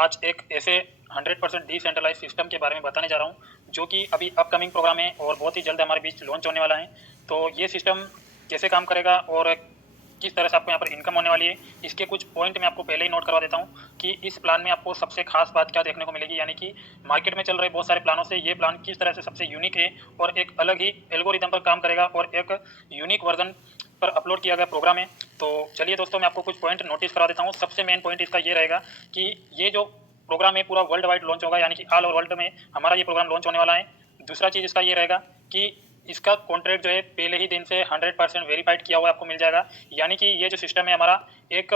आज एक ऐसे 100% डिसेंट्रलाइज सिस्टम के बारे में बताने जा रहा हूँ जो कि अभी अपकमिंग प्रोग्राम है और बहुत ही जल्द हमारे बीच लॉन्च होने वाला है। तो ये सिस्टम कैसे काम करेगा और किस तरह से आपको यहाँ पर इनकम होने वाली है, इसके कुछ पॉइंट मैं आपको पहले ही नोट करवा देता हूँ कि इस प्लान में आपको सबसे खास बात क्या देखने को मिलेगी। यानी कि मार्केट में चल रहे बहुत सारे प्लानों से ये प्लान किस तरह से सबसे यूनिक है और एक अलग ही एल्गोरिदम पर काम करेगा और एक यूनिक वर्जन पर अपलोड किया गया प्रोग्राम है। तो चलिए दोस्तों, मैं आपको कुछ पॉइंट नोटिस करा देता हूँ। सबसे मेन पॉइंट इसका ये रहेगा कि ये जो प्रोग्राम है पूरा वर्ल्ड वाइड लॉन्च होगा, यानी कि ऑल ओवर वर्ल्ड में हमारा ये प्रोग्राम लॉन्च होने वाला है। दूसरा चीज़ इसका ये रहेगा कि इसका कॉन्ट्रैक्ट जो है पहले ही दिन से 100% वेरीफाइड किया हुआ आपको मिल जाएगा। यानी कि ये जो सिस्टम है हमारा एक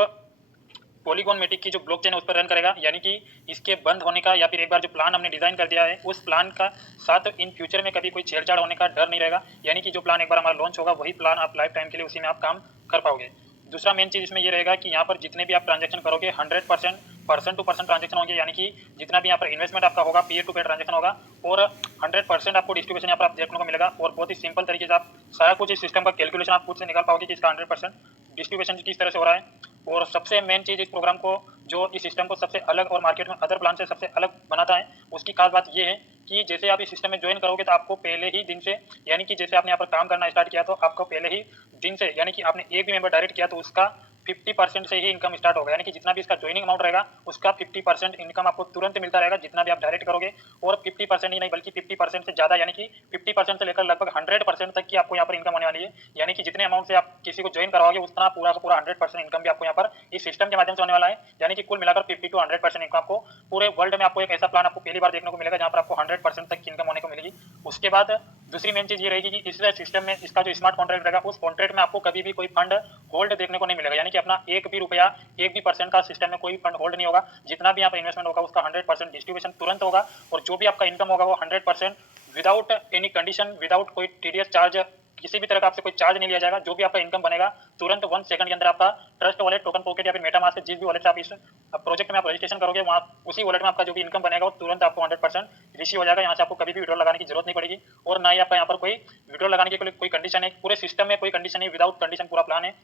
पॉलीगॉन मैटिक की जो ब्लॉकचेन है उस पर रन करेगा। यानी कि इसके बंद होने का या फिर एक बार जो प्लान हमने डिजाइन कर दिया है उस प्लान का साथ इन फ्यूचर में कभी कोई छेड़छाड़ होने का डर नहीं रहेगा। यानी कि जो प्लान एक बार हमारा लॉन्च होगा वही प्लान आप लाइफ टाइम के लिए उसी में आप काम कर पाओगे। दूसरा मेन चीज इसमें ये रहेगा कि यहाँ पर जितने भी आप ट्रांजेक्शन करोगे 100% पर्सन टू पर्सन ट्रांजेक्शन होंगे। यानी कि जितना भी यहाँ पर इन्वेस्टमेंट आपका होगा पीयर टू पीयर ट्रांजेक्शन होगा और 100% आपको डिस्ट्रीब्यूशन यहाँ पर आप देखने को मिलेगा। और बहुत ही सिंपल तरीके से आप सारा कुछ इस सिस्टम का कैलकुलेशन आप खुद से निकाल पाओगे कि इसका 100% डिस्ट्रीब्यूशन किस तरह से हो रहा है। और सबसे मेन चीज इस प्रोग्राम को जो इस सिस्टम को सबसे अलग और मार्केट में अदर प्लान से सबसे अलग बनाता है उसकी खास बात ये है कि जैसे आप इस सिस्टम में ज्वाइन करोगे तो आपको पहले ही दिन से, यानी कि जैसे आपने यहाँ पर काम करना स्टार्ट किया तो आपको पहले ही दिन से, यानी कि आपने एक भी मेंबर डायरेक्ट किया तो उसका 50% से ही इनकम स्टार्ट होगा। यानी कि जितना भी इसका ज्वाइनिंग अमाउंट रहेगा उसका 50% इनकम आपको तुरंत मिलता रहेगा जितना भी आप डायरेक्ट करोगे। और 50% ही नहीं बल्कि 50% से ज्यादा, यानी कि 50% से लेकर लगभग 100% तक की आपको यहाँ पर इनकम होने वाली है। यानी कि जितने अमाउंट से आप किसी को ज्वाइन करवाओगे उतना पूरा का पूरा 100% इनकम भी आपको यहाँ पर इस सिस्टम के माध्यम से होने वाला है। यानी कि कुल मिलाकर 50 to 100% इनकम आपको पूरे वर्ल्ड में आपको एक ऐसा प्लान आपको पहली बार देखने को मिलेगा जहाँ पर आपको 100% तक की इनकम होने को मिलेगी। उसके बाद दूसरी मेन चीज ये रहेगी कि इस सिस्टम में इसका जो स्मार्ट कॉन्ट्रैक्ट रहेगा उस कॉन्ट्रैक्ट में आपको कभी भी कोई फंड होल्ड देखने को नहीं मिलेगा। यानी कि अपना एक भी रुपया, एक भी परसेंट का सिस्टम में कोई फंड होल्ड नहीं होगा। जितना भी यहाँ पर इन्वेस्टमेंट होगा उसका 100% डिस्ट्रीब्यूशन तुरंत होगा और जो भी आपका इनकम होगा वो 100% विदाउट एनी कंडीशन, विदाउट कोई टीडीएस चार्ज, किसी भी तरह का आपसे कोई चार्ज नहीं लिया जाएगा। जो भी आपका इनकम बनेगा तुरंत 1 सेकंड के अंदर आपका ट्रस्ट वॉलेट, टोकन पॉकेट या फिर मेटामास्क जिस भी वॉलेट से आप इस प्रोजेक्ट में आप रजिस्ट्रेशन करोगे वहाँ उसी वॉलेट में आपका जो भी इनकम बनेगा वो तुरंत आपको 100% रिसीव हो जाएगा। यहाँ से आपको कभी भी विड्रॉल लगाने की जरूरत नहीं पड़ेगी और ना ही आपका यहाँ पर कोई विड्रॉल लगाने की कोई कंडीशन है। पूरे सिस्टम में कोई कंडीशन नहीं, विदाउट कंडीशन पूरा प्लान है।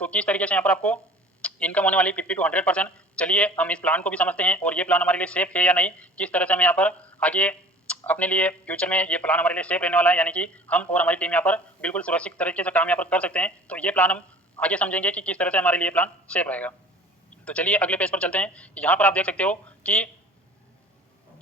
तो किस तरीके से यहाँ पर आपको इनकम होने वाली 50 to 100%। चलिए हम इस प्लान को भी समझते हैं और ये प्लान हमारे लिए सेफ है या नहीं, किस तरह से हमें यहाँ पर आगे अपने लिए फ्यूचर में ये प्लान हमारे लिए सेफ रहने वाला है। यानी कि हम और हमारी टीम यहाँ पर बिल्कुल सुरक्षित तरीके से काम यहाँ पर कर सकते हैं। तो ये प्लान हम आगे समझेंगे कि किस तरह से हमारे लिए प्लान सेफ रहेगा। तो चलिए अगले पेज पर चलते हैं। यहाँ पर आप देख सकते हो कि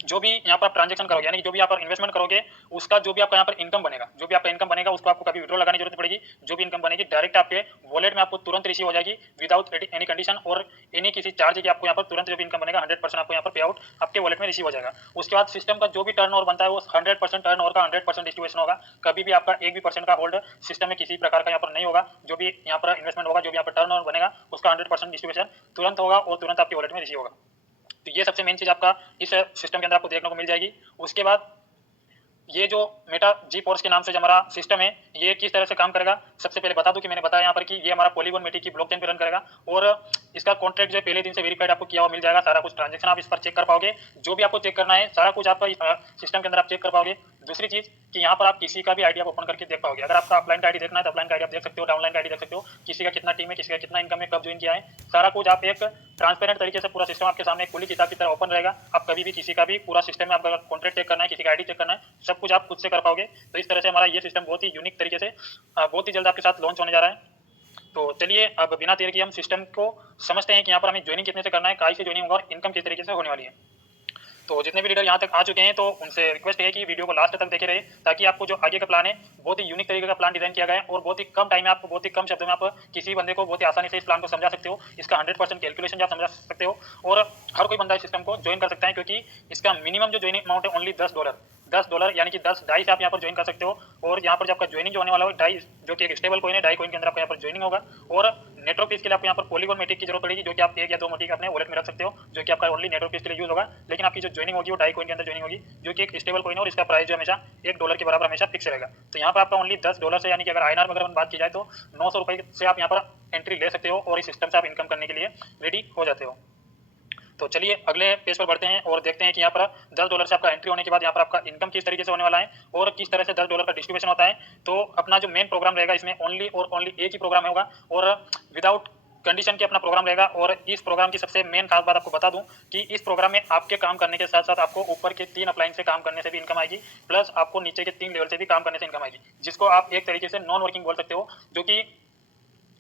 जो भी यहाँ पर आप ट्रांजेक्शन करोगे, यानी कि जो भी यहाँ पर इन्वेस्टमेंट करोगे उसका जो भी आपका यहाँ पर इनकम बनेगा, जो भी आपका इनकम बनेगा उसको आपको कभी विड्रॉ लगाने की जरूरत पड़ेगी। जो भी इनकम बनेगी डायरेक्ट आपके वॉलेट में आपको तुरंत रिसीव हो जाएगी विदाउट एनी कंडीशन और एनी किसी चार्ज की। आपको यहाँ पर तुरंत जो भी इनकम बनेगा 100% आपको यहाँ पर पे आउट आपके वॉलेट में रिसीव हो जाएगा। उसके बाद सिस्टम का जो भी टर्न ओवर बनता है वो 100% टर्न ओवर का 100% डिस्ट्रीब्यूशन होगा। कभी भी आपका एक भी परसेंट का होल्ड सिस्टम में किसी प्रकार का यहाँ पर नहीं होगा। जो भी यहाँ पर इन्वेस्टमेंट होगा, जो भी यहाँ पर टर्न ओवर बनेगा उसका 100% डिस्ट्रीब्यूशन तुरंत होगा और तुरंत आपके वॉलेट में रिसीव होगा। तो ये सबसे मेन चीज आपका इस सिस्टम के अंदर आपको देखने को मिल जाएगी। उसके बाद ये जो मेटा जी फोर्स के नाम से जो हमारा सिस्टम है ये किस तरह से काम करेगा, सबसे पहले बता दूं कि मैंने बताया यहाँ पर कि ये हमारा पॉलीगॉन मैटिक की ब्लॉकचेन पे रन करेगा और इसका कॉन्ट्रैक्ट जो है पहले दिन से वेरीफाइड आपको किया हुआ मिल जाएगा। सारा कुछ ट्रांजेक्शन आप इस पर चेक कर पाओगे, जो भी आपको चेक करना है सारा कुछ आपका सिस्टम के अंदर आप चेक कर पाओगे। दूसरी चीज कि यहाँ पर आप किसी का भी आईडी आप ओपन करके देख पाओगे। अगर आपका ऑफलाइन का आईडी देखना है तो ऑफलाइन का आईडी आप देख सकते हो, डाउनलाइन का आईडी देख सकते हो, किसी का कितना टीम है, किसी का कितना इनकम है, कब ज्वाइन किया है, सारा कुछ आप एक ट्रांसपेरेंट तरीके से पूरा सिस्टम आपके सामने खुली किताब की तरह ओपन रहेगा। आप कभी भी किसी का भी पूरा सिस्टम में आपका कॉन्ट्रैक्ट चेक करना है, किसी का आईडी चेक करना है, सब कुछ आप खुद से कर पाओगे। तो इस तरह से हमारा ये सिस्टम बहुत ही यूनिक तरीके से बहुत ही जल्द आपके साथ लॉन्च होने जा रहा है। तो चलिए अब बिना देर किए हम सिस्टम को समझते हैं कि यहाँ पर हमें ज्वाइनिंग कितने से करना है, काय से ज्वाइनिंग होगा और इनकम किस तरीके से होने वाली है। तो जितने भी लीडर यहाँ तक आ चुके हैं तो उनसे रिक्वेस्ट है कि वीडियो को लास्ट तक देखे रहे ताकि आपको जो आगे का प्लान है बहुत ही यूनिक तरीके का प्लान डिजाइन किया गया है और बहुत ही कम टाइम में आप बहुत ही कम शब्दों में आप किसी बंदे को बहुत ही आसानी से इस प्लान को समझा सकते हो। इसका 100% कैलकुलेशन आप समझा सकते हो और हर कोई बंदा इस सिस्टम को ज्वाइन कर सकता है क्योंकि इसका मिनिमम जो ज्वाइनिंग अमाउंट है ओनली $10 यानी कि 10 डाई से आप यहाँ पर ज्वाइन कर सकते हो। और यहाँ पर जो आपका ज्वाइनिंग जो होने वाला है डाई जो कि एक स्टेबल कॉइन है, डाई कॉइन के अंदर आपका यहाँ पर ज्वाइनिंग होगा और नेटवर्क फीस के लिए आपको यहाँ पर पॉलीगॉन मैटिक की जरूरत पड़ेगी जो कि आप 1 या 2 मैटिक अपने वॉलेट में रख सकते हो जो कि आपका ओनली नेटवर्क फीस के लिए यूज होगा। लेकिन आपकी जो ज्वाइनिंग होगी वो डाई कॉइन के अंदर ज्वाइनिंग होगी जो कि एक स्टेबल कॉइन है और इसका प्राइस जो हमेशा $1 के बराबर हमेशा फिक्स रहेगा। तो यहाँ पर आपका ओनली $10 से, यानी कि अगर आईएनआर में अगर बात की जाए तो 900 रुपये से आप यहाँ पर एंट्री ले सकते हो और इस सिस्टम से आप इनकम करने के लिए रेडी हो जाते हो। तो चलिए अगले पेज पर बढ़ते हैं और देखते हैं कि यहाँ पर $10 से आपका एंट्री होने के बाद यहाँ पर आपका इनकम किस तरीके से होने वाला है और किस तरह से $10 का डिस्ट्रीब्यूशन होता है। तो अपना जो मेन प्रोग्राम रहेगा इसमें ओनली और ओनली एक ही प्रोग्राम होगा और विदाउट कंडीशन के अपना प्रोग्राम रहेगा। और इस प्रोग्राम की सबसे मेन खास बात आपको बता दूं कि इस प्रोग्राम में आपके काम करने के साथ साथ आपको ऊपर के 3 अप्लाइन से काम करने से भी इनकम आएगी, प्लस आपको नीचे के 3 लेवल से भी काम करने से इनकम आएगी, जिसको आप एक तरीके से नॉन वर्किंग बोल सकते हो, जो कि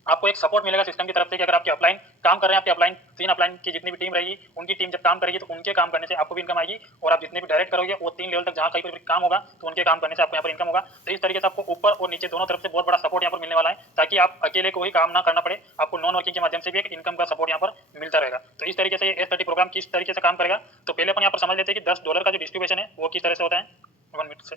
आपको एक सपोर्ट मिलेगा सिस्टम की तरफ से कि अगर आपके अपलाइन काम कर रहे हैं, आपके अपलाइन 3 अपलाइन की जितनी भी टीम रहेगी, उनकी टीम जब काम करेगी तो उनके काम करने से आपको भी इनकम आएगी, और आप जितने भी डायरेक्ट करोगे वो 3 लेवल तक जहां कहीं पर भी काम होगा तो उनके काम करने से आपको यहाँ पर इनकम होगा। तो इस तरीके से आपको ऊपर और नीचे दोनों तरफ से बहुत बड़ा सपोर्ट यहाँ पर मिलने वाला है, ताकि आप अकेले को ही काम ना करना पड़े, आपको नॉन वर्किंग के माध्यम से भी एक इनकम का सपोर्ट यहाँ पर मिलता रहेगा। तो इस तरीके से S30 प्रोग्राम किस तरीके से काम करेगा, तो पहले अपन यहाँ पर समझ लेते हैं कि $10 का जो डिस्ट्रीब्यूशन है वो किस तरह से होता है। 1 मिनट से,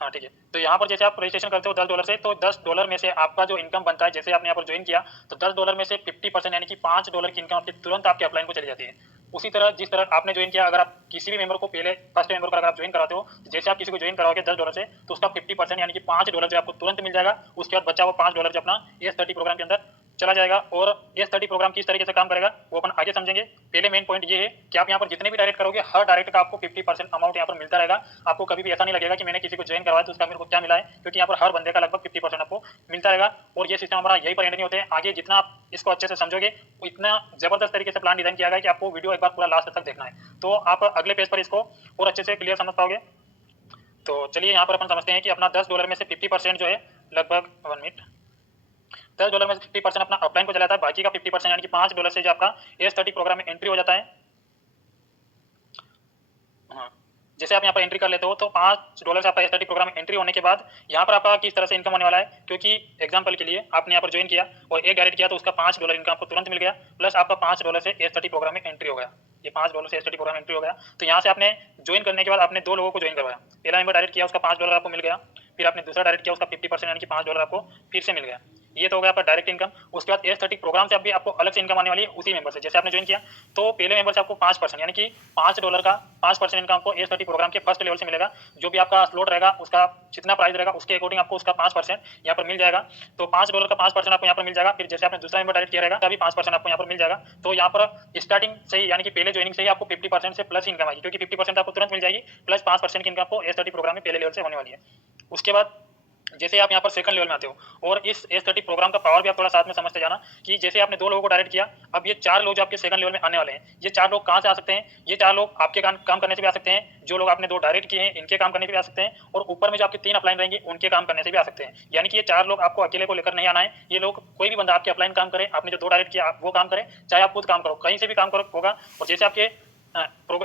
हाँ ठीक है। तो यहाँ पर जैसे आप रजिस्ट्रेशन करते हो $10 से, तो $10 में से आपका जो इनकम बनता है, जैसे आपने यहाँ पर ज्वाइन किया तो $10 में से 50% यानी कि $5 की इनकम आपके तुरंत आपके अपलाइन को चली जाती है। उसी तरह जिस तरह आपने ज्वाइन किया, अगर आप किसी भी मेंबर को पहले फर्स्ट मेंबर को अगर आप ज्वाइन कराते हो, जैसे आप किसी को ज्वाइन कराओगे $10 से, तो उसका 50% यानी कि $5 जो आपको तुरंत मिल जाएगा। उसके बाद बचा वो $5 जो अपना S30 प्रोग्राम के अंदर चला जाएगा। और S30 प्रोग्राम किस तरीके से काम करेगा वो अपन आगे समझेंगे। पहले मेन पॉइंट ये है कि आप यहाँ पर जितने भी डायरेक्ट करोगे, हर डायरेक्ट का आपको 50% अमाउंट यहाँ पर मिलता रहेगा। आपको कभी भी ऐसा नहीं लगेगा कि मैंने किसी को ज्वाइन करवाया तो उसका मेरे को क्या मिला है, क्योंकि यहाँ पर हर बंदे का लगभग 50% आपको मिलता रहेगा। और ये सिस्टम हमारा यही पर एंड नहीं होते हैं, आगे जितना आप इसको अच्छे से समझोगे इतना जबरदस्त तरीके से प्लान डिजाइन किया गया कि आपको वीडियो एक बार पूरा लास्ट तक देखना है, तो आप अगले पेज पर इसको और अच्छे से क्लियर समझ पाओगे। तो चलिए यहाँ पर अपन समझते हैं कि अपना $10 में से 50% जो है लगभग 1 मिनट, $10 में से 50% अपना अपलाइन को चला जाता है, बाकी का 50% यानी कि $5 से जो आपका S30 प्रोग्राम में एंट्री हो जाता है। हाँ, जैसे आप यहाँ पर एंट्री कर लेते हो तो $5 से आपका S30 प्रोग्राम में एंट्री होने के बाद यहाँ पर आपका किस तरह से इनकम होने वाला है, क्योंकि एग्जांपल के लिए आपने यहाँ पर ज्वाइन किया और एक डायरेक्ट किया तो उसका $5 इनकम आपको तुरंत मिल गया, प्लस आपका $5 से S30 प्रोग्राम में एंट्री हो गया। ये $5 से S30 प्रोग्राम एंट्री हो गया। तो यहाँ से आपने ज्वाइन करने के बाद आपने 2 लोगों को ज्वाइन करवाया, पहला मेंबर डायरेक्ट किया उसका $5 आपको मिल गया, फिर आपने दूसरा डायरेक्ट किया उसका 50% यानी कि $5 आपको फिर से मिल गया। ये तो हो गया आपका डायरेक्ट इनकम। उसके बाद S30 प्रोग्राम से अभी आपको अलग से इनकम आने वाली है उसी मेंबर से। जैसे आपने ज्वाइन किया तो पहले मेंबर से आपको 5% यानी कि $5 का 5% इनकम आपको S30 प्रोग्राम के फर्स्ट लेवल से मिलेगा। जो भी आपका स्लॉट रहेगा उसका जितना प्राइस रहेगा उसके अकॉर्डिंग आपको उसका 5% यहाँ पर मिल जाएगा। तो $5 का 5% आपको यहाँ पर मिल जाएगा। फिर जैसे आपने दूसरा मेंबर डायरेक्ट किया रहेगा तभी 5% आपको यहाँ पर मिल जाएगा। तो यहाँ पर स्टार्टिंग से ही यानी कि पहले ज्वाइनिंग से ही आपको 50% से प्लस इनकम आएगी, क्योंकि 50% आपको तुरंत मिल जाएगी, प्लस 5% की इनकम आपको S30 प्रोग्राम में पहले लेवल से होने वाली है। उसके बाद जैसे आप यहाँ पर सेकंड लेवल में आते हो और इस S30 प्रोग्राम का पावर भी आप थोड़ा साथ में समझते जाना कि जैसे आपने 2 लोगों को डायरेक्ट किया, अब ये 4 लोग जो आपके सेकंड लेवल में आने वाले हैं, ये 4 लोग कहाँ से आ सकते हैं? ये 4 लोग आपके काम करने से भी आ सकते हैं, जो लोग आपने 2 डायरेक्ट किए हैं इनके काम करने से भी आ सकते हैं, और ऊपर में जो आपके 3 अपलाइन रहेंगे उनके काम करने से भी आ सकते हैं। यानी कि ये 4 लोग आपको अकेले को लेकर नहीं आना है। ये लोग कोई भी बंदा आपके अपलाइन काम करे, आपने जो 2 डायरेक्ट किया वो काम करे, चाहे आप खुद काम करो, कहीं से भी काम करो होगा। और जैसे आपके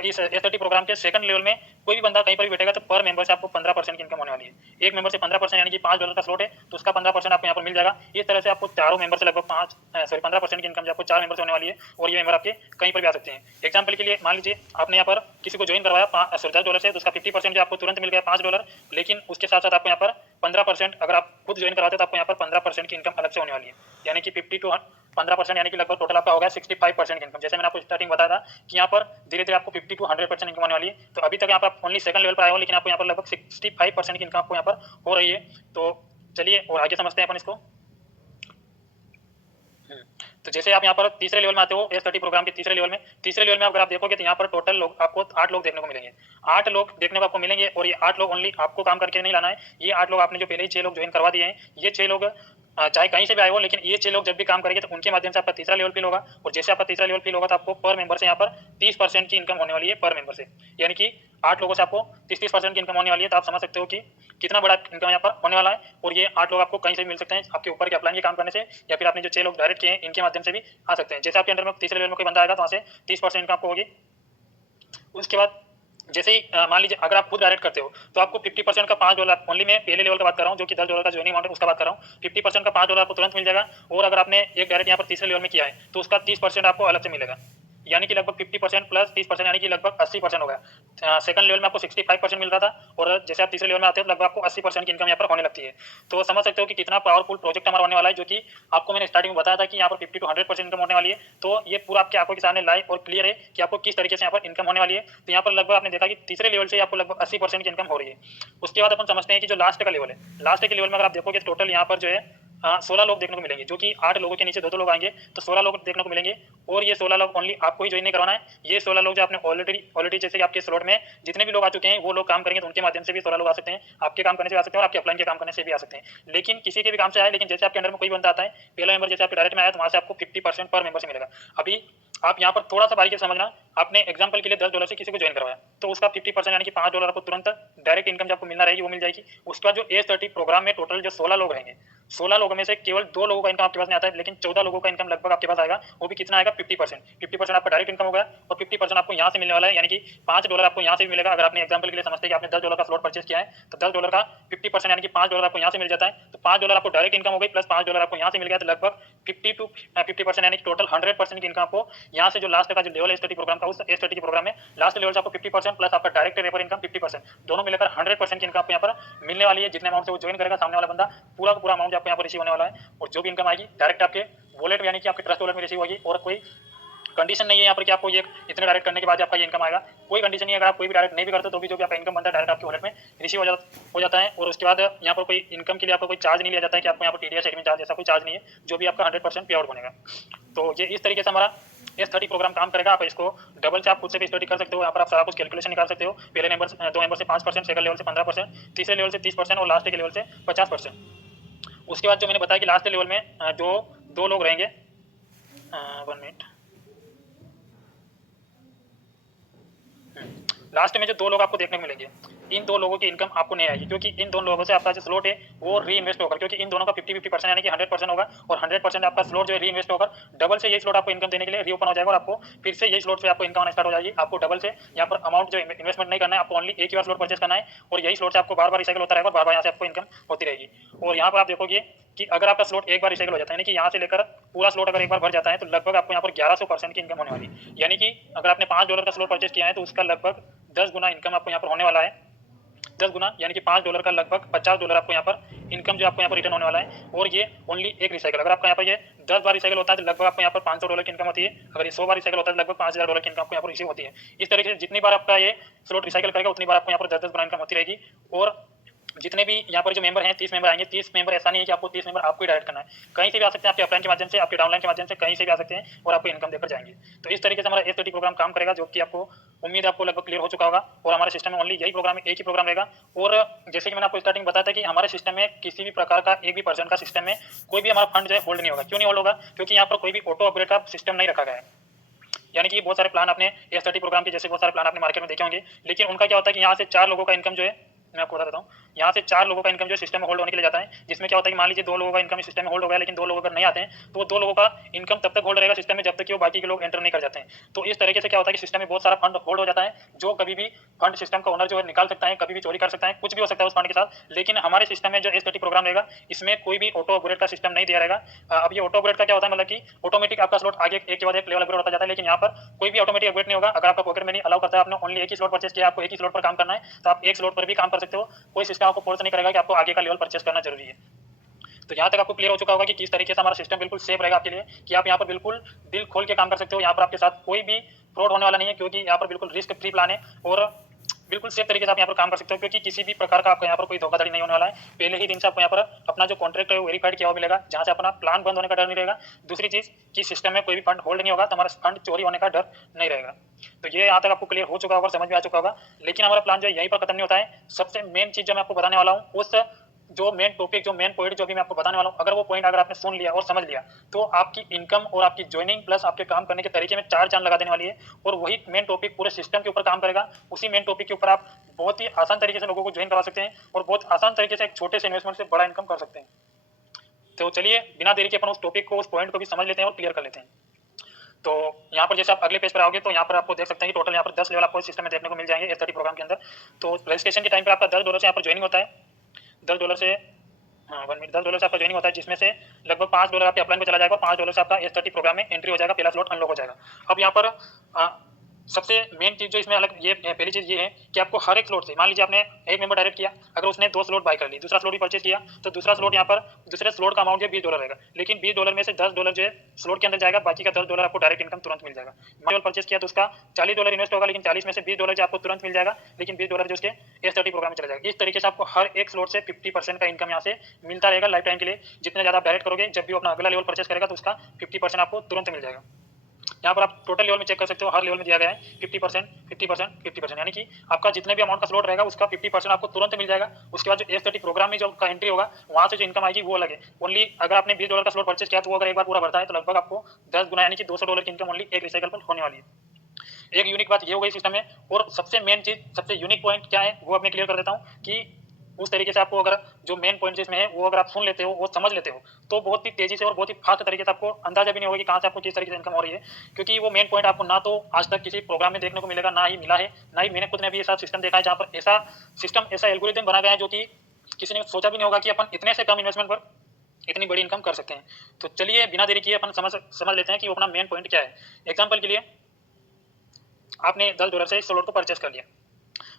इस S30 प्रोग्राम के सेकंड लेवल में कोई भी बंदा कहीं पर भी बैठेगा तो पर मेंबर से आपको 15% की इनकम होने वाली है। एक मेंबर से 15% यानी कि $5 का स्लॉट है तो उसका 15% आपको यहाँ पर मिल जाएगा। इस तरह से आपको चारों मेंबर से लगभग 15% की इनकम जो आपको 4 मेंबर से होने वाली है, और ये मेंबर आपके कहीं पर भी आ सकते हैं। एग्जाम्पल के लिए मान लीजिए आपने यहाँ पर किसी को ज्वाइन करवाया $10 से, तो उसका 50% जो आपको तुरंत मिल गया $5, लेकिन उसके साथ साथ आपको यहाँ पर 15% अगर आप खुद ज्वाइन कराते हो तो आपको यहाँ पर 15% की इनकम अलग से होने वाली है, यानी कि 50 to 15% यानी कि लगभग टोटल आपका हो गया 65% की इनकम। जैसे मैंने आपको स्टार्टिंग बताया था कि यहाँ पर धीरे धीरे आपको 50 to 100% इनकम आने वाली है। तो अभी तक यहाँ पर आप ओनली सेकंड लेवल पर आए हो, लेकिन आपको यहाँ पर लगभग 65% की इनकम आपको यहाँ पर हो रही है। तो चलिए और आगे समझते हैं अपन इसको। तो जैसे आप यहाँ पर तीसरे लेवल में आते हो S30 प्रोग्राम के तीसरे लेवल में अगर आप देखोगे तो यहाँ पर टोटल लोग आपको 8 लोग देखने को मिलेंगे। 8 लोग देखने को आपको मिलेंगे, और ये 8 लोग ओनली आपको काम करके नहीं लाना है। ये 8 लोग आपने जो पहले ही 6 लोग ज्वाइन करवा दिए हैं, ये 6 लोग चाहे कहीं से भी आए हो, लेकिन ये 6 लोग जब भी काम करेंगे तो उनके माध्यम से आपका तीसरा लेवल फिल होगा। और जैसे आपका तीसरा लेवल फिल होगा तो आपको पर मेंबर से यहाँ पर 30% की इनकम होने वाली है पर मेंबर से, यानी कि 8 लोगों से आपको 30% की इनकम होने वाली है। तो आप समझ सकते हो कि कितना बड़ा इनकम यहाँ पर होने वाला है। और ये 8 लोग आपको कहीं से भी मिल सकते हैं, आपके ऊपर के अपलाइन के काम करने से, या फिर आपने जो 6 लोग डायरेक्ट किए हैं इनके माध्यम से भी आ सकते हैं। जैसे आपके अंडर में तीसरे लेवल में कोई बंदा आएगा तो वहाँ से 30% इनकम आपको होगी। उसके बाद जैसे ही मान लीजिए अगर आप खुद डायरेक्ट करते हो तो आपको 50% का $5 ओनली, मैं पहले लेवल का बात कर रहा हूँ जो कि $10 का ज्वाइनिंग अमाउंट है उसका बात कर रहा हूँ। 50% का $5 आपको तुरंत मिल जाएगा। और अगर आपने एक डायरेक्ट यहाँ पर तीसरे लेवल में किया है तो उसका 30% आपको अलग से मिलेगा, यानी कि लगभग 50% प्लस 30% यानी कि लगभग 80% हो गया। सेकंड लेवल में आपको 65% मिल रहा था, और जैसे आप तीसरे लेवल में आते हो तो लगभग आपको 80% की इनकम यहाँ पर होने लगती है। तो समझ सकते हो कि कितना पावरफुल प्रोजेक्ट हमारा होने वाला है, जो कि आपको मैंने स्टार्टिंग में बताया था कि यहाँ पर 50 to 100% इनकम होने वाली है। तो ये पूरा आपकी आंखों के सामने लाइव और क्लियर है कि आपको किस तरीके से यहाँ पर इनकम होने वाली है। तो यहाँ पर लगभग आपने देखा कि तीसरे लेवल से आपको लगभग 80% की इनकम हो रही है। उसके बाद अपन समझते हैं कि जो लास्ट का लेवल है, लास्ट के लेवल में अगर आप देखोगे टोटल यहाँ पर जो है 16 लोग देखने को मिलेंगे, जो कि 8 लोगों के नीचे 2-2 लोग आएँगे, तो 16 लोग देखने को मिलेंगे। और ये 16 लोग ओनली आपको ही जॉइन नहीं करवाना है। ये 16 लोग जो आपने ऑलरेडी जैसे कि आपके स्लॉट में जितने भी लोग आ चुके हैं, वो लोग काम करेंगे, तो उनके माध्यम से भी 16 लोग आ सकते हैं। आपके काम करने से आ सकते हैं और आपके अपलाइन के काम करने से भी आ सकते हैं। लेकिन किसी के भी काम से आए, लेकिन जैसे आपके अंडर में कोई बंदा आता है, पहला मेंबर जैसे आपके डायरेक्ट में आया, तो वहाँ से आपको 50% पर मेंबर से मिलेगा। अभी आप यहाँ पर थोड़ा-सा बारीकी से समझना, आपने एग्जाम्पल के लिए $10 से किसी को जॉइन करवाया, तो उसका 50% यानी कि $5 आपको तुरंत डायरेक्ट इनकम जो आपको मिलना रहेगी, वो मिल जाएगी। उसके बाद जो एज 30 प्रोग्राम में टोटल जो 16 लोग रहेंगे, 16 लोगों में से केवल 2 लोगों का इनकम आपके पास नहीं आता है, लेकिन 14 लोगों का इनकम लगभग आपके पास आएगा। वो भी कितना आएगा? 50%। 50% आपका डायरेक्ट इनकम होगा और 50% आपको यहाँ से मिलने वाला है, यानी कि $5 आपको यहाँ से भी मिलेगा। अगर आपने एग्जाम्पल के लिए समझते हैं कि आपने $10 का स्लॉट परचेज किया है, तो $10 का 50% यानी कि $5 आपको यहाँ से मिल जाता है। तो $5 आपको डायरेक्ट इनकम हो गई, प्लस $5 आपको यहाँ से मिल गया, तो लगभग 50% यानी कि टोटल 100% की इनकम आपको यहाँ से जो लास्ट का जो लेवल एज 30 प्रोग्राम का, उस एज 30 के प्रोग्राम में लास्ट लेवल से आपको 50% प्लस आपका डायरेक्ट रेफर इनकम 50%, दोनों मिलकर 100% की इनकम आपको यहाँ पर मिलने वाली है। जितने अमाउंट से वो ज्वाइन करेगा सामने वाला बंदा, पूरा का पूरा अमाउंट आपको यहाँ पर रिसीव होने वाला है। और जो भी इनकम आएगी डायरेक्ट आपके वॉलेट यानी कि आपके ट्रस्ट वॉलेट में रिसीव होगी। और कोई कंडीशन नहीं है यहाँ पर कि आपको ये इतने डायरेक्ट करने के बाद आपका ये इनकम आएगा, कोई कंडीशन नहीं है। अगर आप कोई भी डायरेक्ट नहीं भी करते तो भी जो भी आपका इनकम बनता है डायरेक्ट आपके वॉलेट में रिसीव हो जाता है। और उसके बाद यहाँ पर कोई इनकम के लिए आपको कोई चार्ज नहीं लिया जाता है कि आपको यहाँ पर टीडीएस एडमिन चार्ज ऐसा कोई चार्ज नहीं है, जो भी आपका 100% पे आउट बनेगा। तो ये इस तरीके से हमारा एस 30 प्रोग्राम काम करेगा। आप इसको डबल से आप खुद से भी स्टडी कर सकते हो, यहाँ पर आप सारा कुछ कैलकुलेशन निकाल सकते हो। पहले नंबर 2 नंबर से 5%, सेकंड लेवल से 15%, तीसरे लेवल से 30% और लास्ट के लेवल से 50%। उसके बाद जो मैंने बताया कि लास्ट लेवल में जो 2 लोग रहेंगे, 1 मिनट, लास्ट में जो 2 लोग आपको देखने को मिलेंगे, इन 2 लोगों की इनकम आपको नहीं आएगी, क्योंकि इन दोनों लोगों से आपका जो स्लॉट है वो री इन्वेस्ट होगा, क्योंकि इन दोनों का 50-50% यानी कि 100% होगा। और 100% आपका स्लॉट जो है री इन्वेस्ट होगा। डबल से ये स्लॉट आपको इनकम देने के लिए री ओपन हो जाएगा और आपको फिर से यही स्लॉट से आपको इनकम आना स्टार्ट हो जाएगी। आपको डबल से यहाँ पर अमाउंट जो इन्वेस्टमेंट नहीं करना है, आपको ओनली एक ही बार स्लॉट परचेस करना है और यही स्लॉट से आपको बार बार रिसाइकल होता रहेगा और बार बार यहाँ से आपको इनकम होती रहेगी। और यहाँ पर आप देखोगे कि अगर आपका स्लॉट एक बार रिसाइकल हो जाता है, यानी कि यहाँ से लेकर पूरा स्लॉट अगर एक बार भर जाता है, तो लगभग आपको यहाँ पर 1100% की इनकम होने वाली है। यानी कि अगर आपने $5 का स्लॉट परचेस किया है, तो उसका लगभग 10 गुना इनकम आपको यहाँ पर होने वाला है। 10 गुना यानी कि $5 का लगभग $50 आपको यहाँ पर इनकम जो आपको यहाँ पर रिटर्न होने वाला है। और ये ओनली एक रिसाइकल, अगर आपका यहाँ पर ये 10 बार रिसाइकल होता है, तो लगभग आपको यहाँ पर $500 की इनकम होती है। अगर ये 100 बार रिसाइकल होता है, तो लगभग $5000 की इनकम आपको यहाँ पर रिसीव होती है। इस तरीके से जितनी बार आपका ये स्लॉट रिसाइकल करेगा, उतनी बार आपको यहाँ पर 10-10 गुना इनकम होती रहेगी। और जितने भी यहाँ पर जो मेंबर हैं, 30 मेंबर आएंगे। 30 मेंबर ऐसा नहीं है कि आपको 30 मेंबर आपको ही डायरेक्ट करना है, कहीं से भी आ सकते हैं, आपके अपलाइन के माध्यम से, आपके डाउनलाइन के माध्यम से, कहीं से भी आ सकते हैं और आपको इनकम देकर जाएंगे। तो इस तरीके से हमारा एस 30 प्रोग्राम काम करेगा, जो कि आपको उम्मीद आपको लगभग क्लियर हो चुका होगा। और हमारे सिस्टम में ओनली यही प्रोग्राम है, एक ही प्रोग्राम रहेगा। और जैसे कि मैंने आपको स्टार्टिंग बताया था कि हमारे सिस्टम में किसी भी प्रकार का एक भी % का सिस्टम में कोई भी हमारा फंड जो है होल्ड नहीं होगा। क्यों नहीं होल्ड होगा? क्योंकि यहाँ पर कोई भी ऑटो अपग्रेड का सिस्टम नहीं रखा गया है। यानी कि बहुत सारे प्लान आपने एस 30 प्रोग्राम के जैसे बहुत सारे प्लान आपने मार्केट में देखे होंगे, लेकिन उनका क्या होता है कि यहाँ से 4 लोगों का इनकम जो है, मैं आपको बता देता हूँ, यहाँ से 4 लोगों का इनकम जो सिस्टम में होल्ड होने के लिए जाता है। जिसमें क्या होता है कि मान लीजिए 2 लोगों का इनकम सिस्टम में होल्ड हो गया, लेकिन 2 लोग अगर नहीं आते हैं, तो 2 लोगों का इनकम तब तक होल्ड रहेगा सिस्टम में जब तक कि वो बाकी के लोग एंटर नहीं कर जाते हैं। तो इस तरीके से क्या होता है कि सिस्टम में बहुत सारा फंड होल्ड हो जाता है, जो कभी भी फंड सिस्टम का ओनर जो है निकाल सकता है, कभी भी चोरी कर सकता है, कुछ भी हो सकता है उस फंड के साथ। लेकिन हमारे सिस्टम में जो एस 30 प्रोग्राम रहेगा, इसमें कोई भी ऑटो अपग्रेड का सिस्टम नहीं दिया रहेगा। अब ये ऑटो अपग्रेड का क्या होता है, मतलब कि ऑटोमेटिक आपका स्लॉट आगे एक के बाद एक लेवल अपग्रेड होता जाता है, लेकिन यहाँ पर कोई भी ऑटोमेटिक अपग्रेड नहीं होगा। अगर आपका पॉकेट मनी अलाउ करता है, आपने ओनली एक ही स्लॉट परचेस किया, आपको एक ही स्लॉट पर काम करना है, तो आप एक स्लॉट पर भी काम कर सकते हो। कोई सिस्टम आपको फोर्स नहीं करेगा कि आपको आगे का लेवल परचेस करना जरूरी है। तो यहाँ तक आपको क्लियर हो चुका होगा कि किस तरीके से हमारा सिस्टम बिल्कुल सेफ रहेगा आपके लिए, कि आप यहाँ पर बिल्कुल दिल खोल के काम कर सकते हो। यहाँ पर आपके साथ कोई भी फ्रॉड होने वाला नहीं है, क्योंकि यहाँ पर बिल्कुल रिस्क फ्री प्लान है और बिल्कुल सेफ तरीके से आप यहाँ पर काम कर सकते हो, क्योंकि किसी भी प्रकार का आपका यहाँ पर कोई धोखाधड़ी नहीं होने वाला है। पहले ही दिन से आपको यहाँ पर अपना जो कॉन्ट्रैक्ट है वो वेरीफाइड किया हुआ मिलेगा, जहाँ से अपना प्लान बंद होने का डर नहीं रहेगा। दूसरी चीज़ कि सिस्टम में कोई भी फंड होल्ड नहीं होगा, तो हमारा फंड चोरी होने का डर नहीं रहेगा। तो ये यहाँ तक आपको क्लियर हो चुका होगा और समझ में आ चुका होगा। लेकिन हमारा प्लान जो है यहीं पर खत्म नहीं होता है। सबसे मेन चीज़ जो मैं आपको बताने वाला हूँ, उस जो मेन टॉपिक, जो मेन पॉइंट जो भी मैं आपको बताने वाला हूँ, अगर वो पॉइंट अगर आपने सुन लिया और समझ लिया, तो आपकी इनकम और आपकी ज्वाइनिंग प्लस आपके काम करने के तरीके में 4 चांद लगा देने वाली है। और वही मेन टॉपिक पूरे सिस्टम के ऊपर काम करेगा। उसी मेन टॉपिक के ऊपर आप बहुत ही आसान तरीके से लोगों को ज्वाइन करवा सकते हैं और बहुत आसान तरीके से एक छोटे से इन्वेस्टमेंट से बड़ा इनकम कर सकते हैं। तो चलिए बिना देरी के अपन उस टॉपिक को, उस पॉइंट को भी समझ लेते हैं और क्लियर कर लेते हैं। तो यहाँ पर जैसे आप अगले पेज पर आओगे, तो यहाँ पर आपको देख सकते हैं कि टोटल यहाँ पर 10 लेवल आपको सिस्टम में देखने को मिल जाएंगे एस 30 प्रोग्राम के अंदर। तो रजिस्ट्रेशन के टाइम पर आपका $10 से यहाँ पर ज्वाइनिंग होता है। $10 से $10 से आपका ज्वाइनिंग होता है, जिसमें से लगभग $5 आपके अपलाइन को चला जाएगा। $5 से आपका एस 30 प्रोग्राम में एंट्री हो जाएगा, पहला स्लॉट अनलॉक हो जाएगा। अब यहाँ पर सबसे मेन चीज़ जो इसमें अलग ये पहली चीज़ ये है कि आपको हर एक स्लॉट से, मान लीजिए आपने एक मेंबर डायरेक्ट किया, अगर उसने 2 स्लॉट बाय कर ली, दूसरा स्लॉट भी परचेज़ किया, तो दूसरा स्लॉट यहाँ पर दूसरे स्लॉट का अमाउंट जो है $20 रहेगा। लेकिन $20 में से $10 जो है स्लॉट के अंदर जाएगा, बाकी का $10 आपको डायरेक्ट इनकम तुरंत मिल जाएगा। मान परचेज़ किया तो उसका $40 इन्वेस्ट होगा, लेकिन 40 में से $20 जो आपको तुरंत मिल जाएगा, लेकिन $20 जो उसके S30 प्रोग्राम में चला जाएगा। इस तरीके से आपको हर एक स्लॉट से 50% का इनकम यहाँ से मिलता रहेगा लाइफ टाइम के लिए। जितने ज़्यादा आप डायरेक्ट करोगे, जब भी वो अपना अगला लेवल परचेज़ करेगा तो उसका 50% आपको तुरंत मिल जाएगा। यहाँ पर आप टोटल लेवल में चेक कर सकते हो, हर लेवल में दिया गया है 50%, 50%, 50%, यानी कि आपका जितने भी अमाउंट का स्लॉट रहेगा उसका 50% आपको तुरंत मिल जाएगा। उसके बाद जो S30 प्रोग्राम में जो का एंट्री होगा, वहाँ से जो इनकम आएगी वो अलग है। ओनली अगर आपने $20 का स्लॉट परचेज किया तो वो अगर एक बार पूरा भरता है तो लगभग आपको 10 गुना यानी कि $200 की इनकम ओनली एक रिसाइकल पर होने वाली है। एक यूनिक बात ये हो गई सिस्टम में। और सबसे मेन चीज, सबसे यूनिक पॉइंट क्या है वो अपने क्लियर कर देता हूँ कि उस तरीके से आपको अगर जो मेन पॉइंट इसमें है वो अगर आप सुन लेते हो, वो समझ लेते हो, तो बहुत ही तेजी से और बहुत ही फास्ट तरीके से आपको अंदाजा भी नहीं होगा कि कहाँ से आपको किस तरीके से इनकम हो रही है। क्योंकि वो मेन पॉइंट आपको ना तो आज तक किसी प्रोग्राम में देखने को मिलेगा, ना ही मिला है, ना ही मैंने खुद ने भी ऐसा सिस्टम देखा है जहाँ पर ऐसा सिस्टम, ऐसा एल्गोरिथम बना गया है जो कि किसी ने सोचा भी नहीं होगा कि अपन इतने से कम इन्वेस्टमेंट पर इतनी बड़ी इनकम कर सकते हैं। तो चलिए बिना देरी किए अपन समझ लेते हैं कि वो अपना मेन पॉइंट क्या है। एग्जाम्पल के लिए आपने $10 से इस स्लॉट को परचेस कर लिया,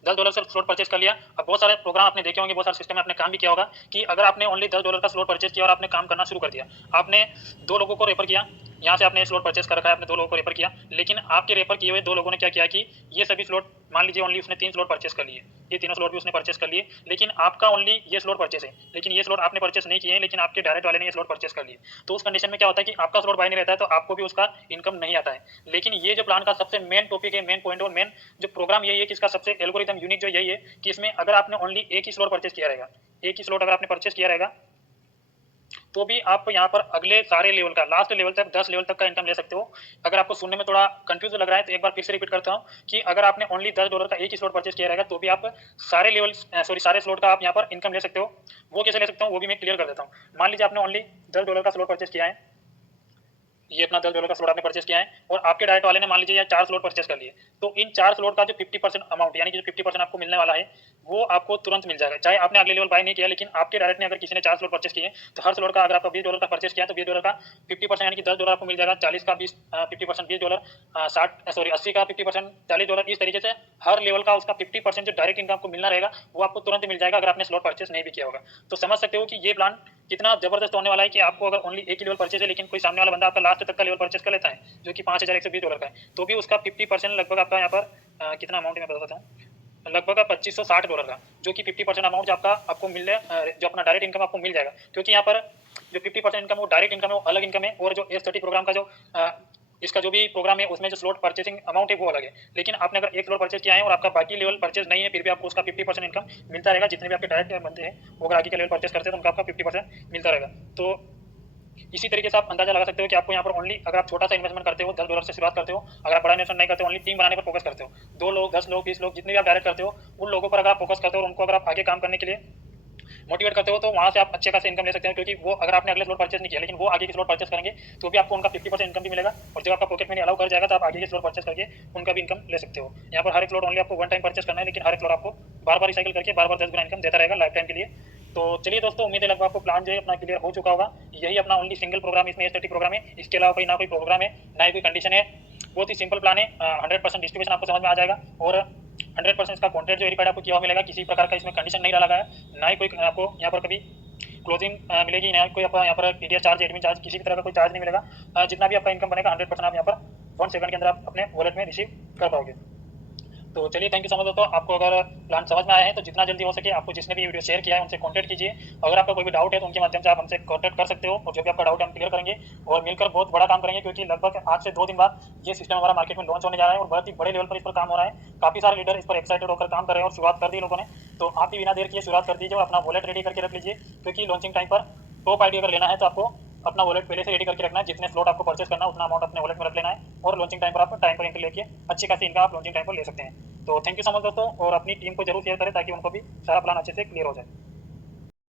$10 से स्लॉट परचेज कर लिया। अब बहुत सारे प्रोग्राम आपने देखे होंगे, बहुत सारे सिस्टम में आपने काम भी किया होगा कि अगर आपने ओनली $10 का स्लॉट परचेज किया और आपने काम करना शुरू कर दिया, आपने 2 लोगों को रेफर किया, यहाँ से आपने स्लॉट परचेज कर रखा है, आपने 2 लोगों को रेफर किया, लेकिन आपके रेफर किए हुए 2 लोगों ने क्या किया कि ये सभी स्लॉट, मान लीजिए ओनली उसने 3 स्लॉट परचेज कर लिए, ये तीनों स्लॉट भी उसने परचेज कर लिए, लेकिन आपका ओनली ये स्लॉट परचेज है, लेकिन ये स्लॉट आपने परचेज नहीं किए हैं, लेकिन आपके डायरेक्ट वाले ने ये स्लॉट परचेज कर लिए। तो उस कंडीशन में क्या होता है कि आपका स्लॉट बाय नहीं रहता है, तो आपको भी उसका इनकम नहीं आता है। लेकिन ये जो प्लान का सबसे मेन टॉपिक है, मेन पॉइंट और मेन जो प्रोग्राम यही है कि इसका सबसे एल्गोरिथम यूनिक जो यही है कि इसमें अगर आपने ओनली एक ही स्लॉट परचेज किया रहेगा, एक ही स्लॉट अगर आपने परचेज किया रहेगा, तो भी आप यहाँ पर अगले सारे लेवल का, लास्ट लेवल तक, 10 लेवल तक का इनकम ले सकते हो। अगर आपको सुनने में थोड़ा कंफ्यूज लग रहा है तो एक बार फिर से रिपीट करता हूँ कि अगर आपने ओनली $10 का एक ही स्लॉट परचेज किया रहेगा तो भी आप सारे लेवल, सारे स्लॉट का आप यहाँ पर इनकम ले सकते हो। वो कैसे ले सकते हो वो भी मैं क्लियर कर देता हूँ। मान लीजिए आपने ओनली $10 का स्लॉट परचेज किया है, ये अपना $10 का स्लॉट आपने परचेज किया है और आपके डायरेक्ट वाले ने मान लीजिए 4 स्लॉट परचेज कर लिए, तो इन 4 स्लॉट का जो 50% अमाउंट, यानी कि जो 50% आपको मिलने वाला है वो आपको तुरंत मिल जाएगा। चाहे आपने अगले लेवल बाय नहीं किया, लेकिन आपके डायरेक्ट ने अगर किसी ने 4 स्लॉट परचेज किए तो हर स्लॉट का अगर आपका $20 का परचेज किया तो $20 का 50% यानी कि $10 आपको मिल जाएगा, 40 का 50% $20, 80 का 50% $40। इस तरीके से हर लेवल का उसका 50% जो डायरेक्ट इनकम आपको मिलना रहेगा वो आपको तुरंत मिल जाएगा अगर आपने स्लॉट परचेज नहीं भी किया होगा। तो समझ सकते हो कि ये प्लान कितना जबरदस्त होने वाला है कि आपको अगर ओनली एक ही लेवल परचेज है, लेकिन कोई सामने वाला बंदा आपका लास्ट तक का लेवल परचेज कर लेता है जो कि $5120 का है, तो भी उसका 50% लगभग आपका यहाँ पर कितना अमाउंट मैं बताता हूँ, लगभग $2560 का, जो कि 50% अमाउंट आपका आपको मिल जो अपना डायरेक्ट इनकम आपको मिल जाएगा। क्योंकि यहाँ पर जो 50% इनकम वो डायरेक्ट इनकम है, वो अलग इनकम है, और जो S30 प्रोग्राम का जो इसका जो भी प्रोग्राम है उसमें जो स्लॉट परचेसिंग अमाउंट है वो अलग है। लेकिन आपने अगर एक स्लॉट परचेज किया है और आपका बाकी लेवल परचेज नहीं है, फिर भी आपको उसका 50% इनकम मिलता रहेगा। जितने भी आपके डायरेक्ट बंदे हैं वो अगर आगे का लेवल परचेज करते हैं तो उनका आपका 50% मिलता रहेगा। तो इसी तरीके से आप अंदाजा लगा सकते हो कि आपको यहाँ पर ओनली, अगर आप छोटा सा इन्वेस्टमेंट करते हो, $10 से शुरुआत करते हो, अगर आप बड़ा इन्वेस्टमेंट नहीं करते हो, ओनली टीम बनाने पर फोकस करते हो, 2 लोग, 10 लोग, 20 लोग, जितने भी आप डायरेक्ट करते हो, उन लोगों पर अगर आप फोकस करते हो और उनको अगर आप आगे काम करने के लिए मोटिवेट करते हो, तो वहाँ से आप अच्छे खासे इनकम ले सकते हैं। क्योंकि वो अगर आपने अगले स्लॉट परचेज नहीं किया, लेकिन वो आगे के स्लॉट परचेज करेंगे तो भी आपको उनका 50% इनकम भी मिलेगा, और जब आपका पॉकेट मनी अलाउ कर जाएगा तो आप आगे के स्लॉट परचेज करके उनका भी इनकम ले सकते हो। यहाँ पर हर एक स्लॉट ओनली आपको वन टाइम परचेज करना है, लेकिन हर एक स्लॉट आपको बार बार रिसाइकिल करके बार बार 10 गुना इनकम देता रहेगा लाइफ टाइम के लिए। तो चलिए दोस्तों, उम्मीद है लगभग आपको प्लान जो है अपना क्लियर हो चुका होगा। यही अपना ओनली सिंगल प्रोग्राम इसमें S30 प्रोग्राम है, इसके अलावा कोई ना कोई प्रोग्राम है, ना ही कोई कंडीशन है। बहुत ही सिंपल प्लान है, 100% डिस्ट्रीब्यूशन आपको समझ में आ जाएगा, और 100% इसका कॉन्ट्रैक्ट जो वेरीफाइड आपको किया हुआ मिलेगा। किसी प्रकार का इसमें कंडीशन नहीं डाला गया, ना ही कोई आपको यहाँ पर कभी क्लोजिंग मिलेगी, ना कोई आपका यहाँ पर टीडीएस चार्ज, एडमिन चार्ज, किसी भी तरह का कोई चार्ज नहीं मिलेगा। जितना भी आपका इनकम बनेगा 100% आप यहाँ पर 1 सेकंड के अंदर आप अपने वॉलेट में रिसीव कर पाओगे। तो चलिए, थैंक यू सो मच दोस्तों। आपको अगर प्लान समझ में आया है तो जितना जल्दी हो सके आपको जिसने भी वीडियो शेयर किया है उनसे कॉन्टैक्ट कीजिए। अगर आपका कोई भी डाउट है तो उनके माध्यम से आप हमसे कॉन्टैक्ट कर सकते हो, और जो भी आपका डाउट है हम क्लियर करेंगे और मिलकर बहुत बड़ा काम करेंगे। क्योंकि लगभग आज से 2 दिन बाद ये सिस्टम हमारा मार्केट में लॉन्च होने जा रहा है और बहुत ही बड़े लेवल पर इस पर काम हो रहा है। काफ़ी सारे लीडर इस पर एक्साइटेड होकर काम कर रहे हैं और शुरुआत कर दी लोगों ने। तो आप भी बिना देर किए शुरुआत कर दीजिए और अपना वॉलेट रेडी करके रख लीजिए, क्योंकि लॉन्चिंग टाइम पर टॉप आईडी अगर लेना है तो आपको अपना वॉलेट पहले से रेडी करके रखना है। जितने स्लॉट आपको परचेस करना है उतना अमाउंट अपने वॉलेट में रख लेना है, और लॉन्चिंग टाइम पर आप टाइम पर एंट्री लेके अच्छी खासी इनकम आप लॉन्चिंग टाइम पर ले सकते हैं। तो थैंक यू सो मच दोस्तों, और अपनी टीम को जरूर शेयर करें ताकि उनको भी सारा प्लान अच्छे से क्लियर हो जाए।